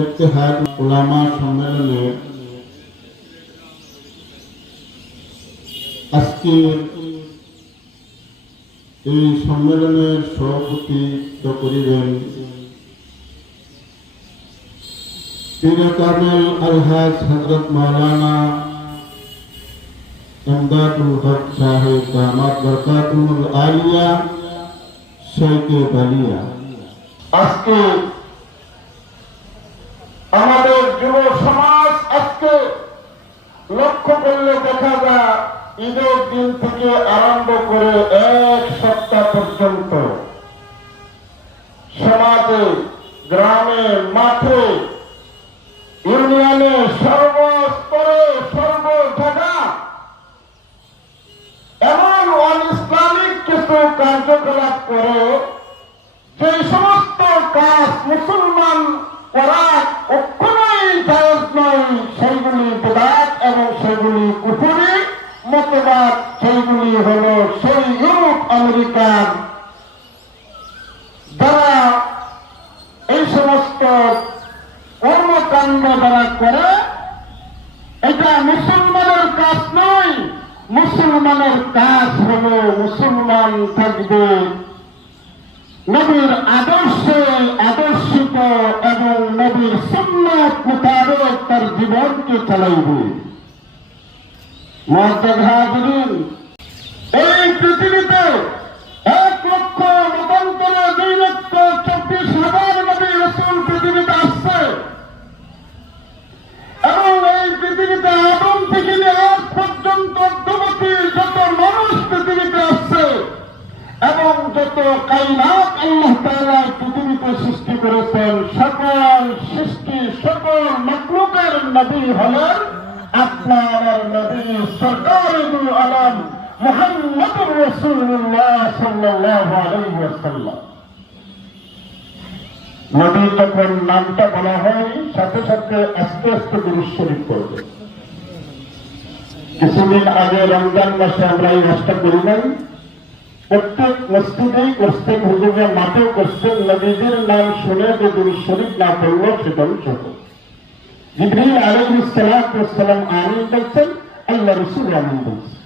ইত্তেহাদ উলামা সম্মেলনে আজকের এই সম্মেলনের সভাপতিত্ব করিবেন পীর কামেল আলহাজ হযরত মাওলানা ইমদাদুল হক সাহেব দামাত বরকাতুল আলিয়া শাইখে বালিয়া। আজকে আমাদের যুব সমাজ আজকে লক্ষ্য করলে দেখা যায় ঈদের দিন থেকে আরম্ভ করে এক সপ্তাহ পর্যন্ত সমাজে, গ্রামে, মাঠে, ইউনিয়নে, সর্বস্তরে, সর্ব জায়গা এমন অন-ইসলামিক কিছু কার্যকলাপ করে যে সমস্ত কাজ মুসলমান করা কখনোই জায়েজ নয়, সেইগুলি বিদআত এবং সেগুলি কুফরি মতবাদ, সেইগুলি হল সেই ইউরোপ আমেরিকার যারা এই সমস্ত কর্মকাণ্ড যারা করে, এটা মুসলমানের কাজ নয়। মুসলমানের কাজ হল মুসলমান থাকবে নবীর আদর্শে আদর্শিত এবং নবীর সুন্নাত মোতাবেক তার জীবনকে চালাইবে। মুআজ্জাজ হাজিরিন, এই পৃথিবীতে 1,00,000 নবী রাসূল পৃথিবীতে আসছে এবং এই পৃথিবীতে আদম থেকে আজ পর্যন্ত অদ্যাবধি যত মানুষ পৃথিবীতে আসছে এবং যত কায়নাত আল্লাহ তাআলা পৃথিবীতে সৃষ্টি করেছেন, সকল সৃষ্টি, সকল মাখলুকের নবী হলেন আপনার নবী সরকারে দু আলম মুহাম্মদুর রাসূলুল্লাহ সাল্লাল্লাহু আলাইহি ওয়াসাল্লাম। নবী যখন নামটা বলা হয় সাথে সাথে আস্তে আস্তে দুরূদ শরীফ পড়বে। কিছুদিন আগে রমজান মাসে আমরা এই কাজটা করিলাম, প্রত্যেক মসজিদেই করছেন, হুজুরের মাঠেও করছেন। নবীজির নাম শুনে যে দুরূদ শরীফ না পড়ল সেটা ছোট। জিবরিল আলাইহিস সালাম আমিন বলছেন, আল্লাহ রাসূল আমিন বলছেন।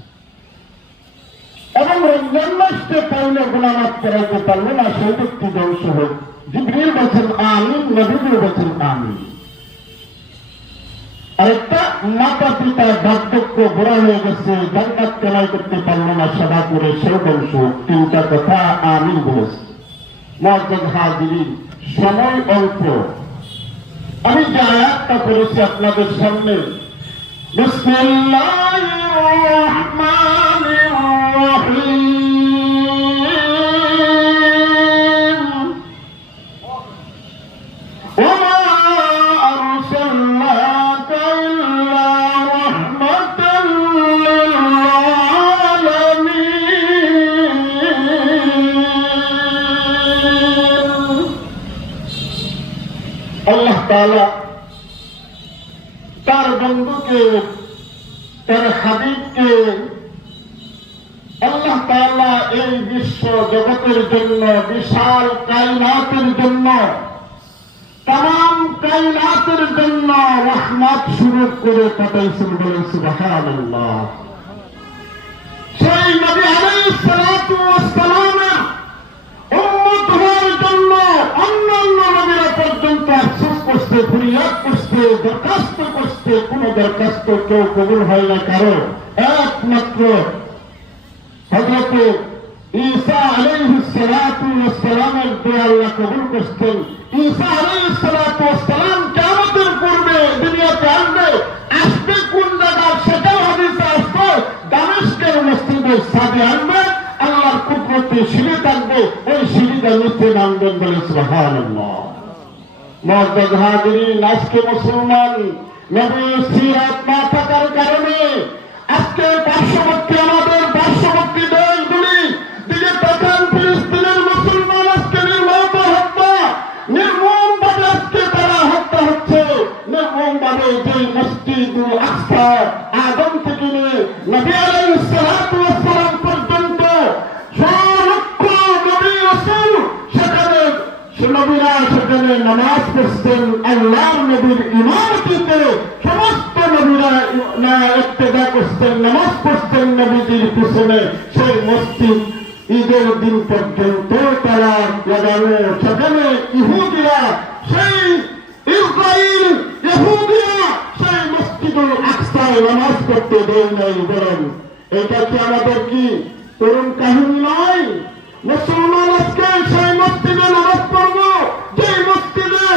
এবং রমজান মাসকে পাইলে গুনাহ মাফ করাইতে পারবে না সেই ব্যক্তি ধ্বংস হোক। জিবরিল বলছেন আমিন, নবীজি বলছেন আমিন। আরেকটা, মাতা পিতা বার্ধক্য বুড়া হয়ে গেছে, জান্নাত কামাই করতে পারলো না, সেবা করে সেও ধ্বংস হোক। তিনটা কথা আমিন বলেছে। মুআজ্জাজ হাজিরিন, সময় অল্প, আমি যে আয়াতটা করেছি আপনাদের সামনে, বিসমিল্লাহির রহমানির রহিম, ওয়া আরসালনাকা ইল্লা রাহমাতাল লিল আলামিন। আল্লাহ তাআলা তার বন্ধুকে, তার হাবিবকে আল্লাহ তাআলা এই বিশ্ব জগতের জন্য, বিশাল কায়নাতের জন্য, তাম কায়নাতের জন্য রহমত স্বরূপ করে পাঠাইছেন। বলেন সুবহানাল্লাহ। সেই নবী আলাইহিস সালাতু ওয়াস সালামের উম্মত হওয়ার জন্য অন্যান্য নবীরা পর্যন্ত আফসোস করছে, ফরিয়াদ করছে, দরখাস্ত করছে, কোন দরখাস্ত কেউ কবুল হয় না কারো। একমাত্র হযরত ঈসা আলাইহিস সালাতু ওয়াস সালামের দোয়া আল্লাহ কবুল করতেন। ঈসা আলাইহিস সালাতু ওয়াস সালাম কিয়ামতের পূর্বে দুনিয়াতে আসবে। আসবে কোন জায়গা সেটাও হাদিসে আসবে, দামেস্কের মসজিদে সাদে আসবে, আল্লাহর কুদরতে সিঁড়ি থাকবে, ওই সিঁড়িটা নিচে নামবেন। বলে সুবহানাল্লাহ। মুআজ্জাজ হাজিরিন, আজকে মুসলমান নবীর সিরাত না থাকার কারণে আজকে পার্শ্ববর্তী, আমাদের পার্শ্ববর্তী দেশগুলি দিকে তাকান, ফিলিস্তিনের মুসলমান আজকে নির্মমভাবে আজকে তারা হত্যা হচ্ছে। নির্মমভাবে যে মসজিদুল আকসা আদম থেকে নিয়ে নবী আলাইহিস সালাতু ওয়াস সালাম পর্যন্ত 6 লক্ষ নবী রাসূল সেখানে নবীরা সেখানে নামাজ পড়ছেন, আল্লাহ আমার নবীর ইমামতিতে সমস্ত নবীরা ইক্তেদা করতেন, নামাজ পড়তেন নবীজির পিছনে। সেই মসজিদ ঈদের দিন পর্যন্ত তারা লাগানো, সেখানে ইহুদিরা, সেই ইসরাইল ইহুদিরা সেই মসজিদুল আকসায় নামাজ পড়তে দেয় নাই। বলেন এটা কি আমাদের কি তরুণ কাহিনী নয়? মুসলমান আজকে সেই মসজিদে নামাজ পড়ব, যে মসজিদে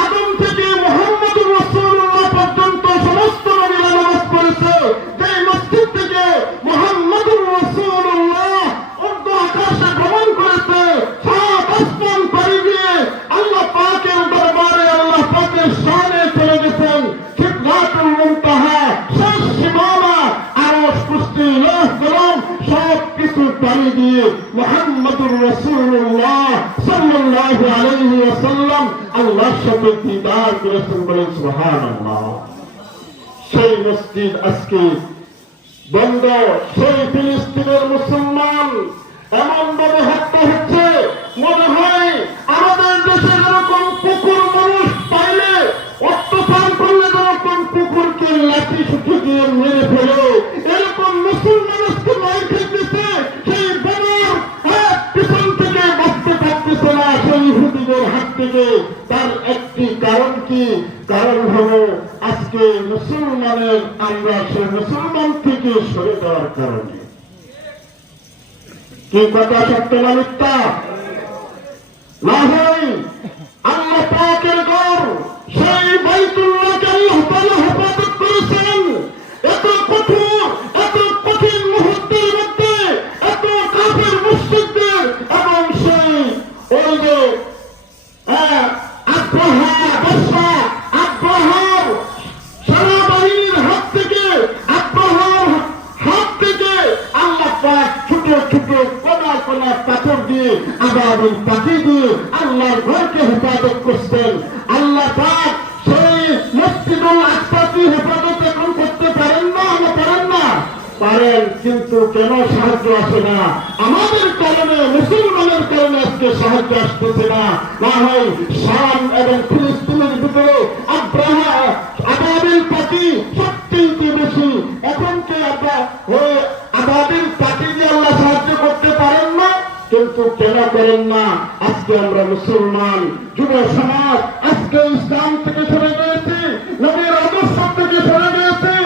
আদম থেকে মুহাম্মদুর রাসূলুল্লাহ পর্যন্ত সমস্ত নবীরা নামাজ পড়েছে, যে মসজিদ থেকে মুহাম্মদুর রাসূলুল্লাহ উর্দু আকাশে ভ্রমণ করেছে, সাত আসমান পাড়ি দিয়ে আল্লাহ পাকের দরবারে আল্লাহ পাকের শানে চলে গেছেন। সিদরাতুল মুনতাহা, শেষ সীমানা, আরশ, কুরসি, লৌহ কলম সব কিছু পাড়ি দিয়ে মুহাম্মদুর রাসূলুল্লাহ সাল্লাল্লাহু আলাইহি ওয়াসাল্লাম আল্লাহর সাথে দিদার করেছেন। বলেন সুবহানাল্লাহ। সেই মসজিদ আজকে বন্ধ। সেই ফিলিস্তিনের মুসলমান এমন ভাবে হত্যা হচ্ছে, মনে হয় আমাদের দেশে যেরকম কুকুর মানুষ পাইলে অত্যাচার করলে যেরকম কুকুরকে লাঠি সুঠি দিয়ে মেরে ফেলে, এরকম মুসলমান আজকে মার খেতেছে। সেই বোমার পিছন থেকে বাঁচতে পারতেছে না সেই ইহুদিদের হাত থেকে। তার একটি কারণ কি? কারণ হলো আজকে মুসলমানের, আমরা সেই মুসলমান থেকে সরে যাওয়ার কারণে। কি কথা সত্য না মিথ্যা? না হয় আল্লাহ পাকের ঘর সেই বাইতুল্লাহকে আল্লাহ তাআলা হেফাজত করেছেন। এত কঠোর, এত কঠিন মুহূর্তের মধ্যে এত কাফের মুশরিকদের এবং সেই ওই যে আব্রাহার সেনাবাহিনীর হাত থেকে, আব্রাহার হাত থেকে আল্লাহ পাক ছোট ছোট কোনা কোনা পাথর দিয়ে, আবাবিল পাখি দিয়ে আল্লাহর ঘরকে হেফাজত করছেন। আল্লাহ পাক সেই মসজিদুল আকসাকে হেফাজত এখন করতে পারেন না? না পারেন না? পারেন, কিন্তু কেন সাহায্য আসে না? আমাদের কারণে, মুসলমানের কারণে আজকে সাহায্য আসতেছে না। না হয় শাম এবং ফিলিস্তিনের ভিতরে আবাবিল পাখি সবচেয়ে বেশি। এখন কি আবাবিল পাখি দিয়ে আল্লাহ সাহায্য করতে পারেন না? কিন্তু কেন করেন না? আজকে আমরা মুসলমান যুব সমাজ আজকে ইসলাম থেকে সরে গিয়েছি, নবীর আদর্শ থেকে সরে গিয়েছি।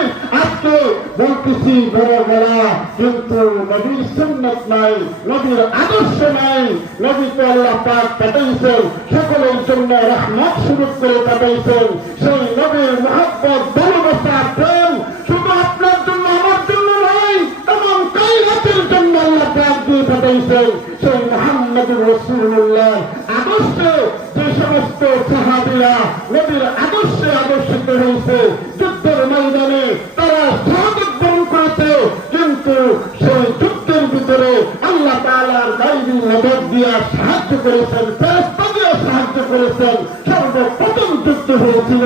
আজকে বলতেছি বড় বড়া, কিন্তু নবীর সুন্নাত নাই, নবীর আদর্শ নাই। নবীকে আল্লাহ পাক পাঠাইছেন সকলের জন্য রহমত স্বরূপ করে পাঠাইছেন। সেই নবীর মহব্বত, ভালোবাসা, প্রেম শুধু আপনার জন্য আমার জন্য নয়, তেমন কায়নাতের জন্য আল্লাহ পাক দিয়ে পাঠাইছেন। সেই মুহাম্মদুর রাসূলুল্লাহ আদর্শে যে সমস্ত সাহাবীরা নবীর আদর্শে আদর্শিত হয়েছে, যুদ্ধের ময়দানে তারা শাহাদাত বরণ করেছে, কিন্তু সেই যুদ্ধের ভিতরে আল্লাহ তাআলার গায়বী মদদ দিয়ে সাহায্য করেছেন, ফেরেশতা দিয়ে সাহায্য করেছেন। সর্বপ্রথম যুদ্ধ হয়েছিল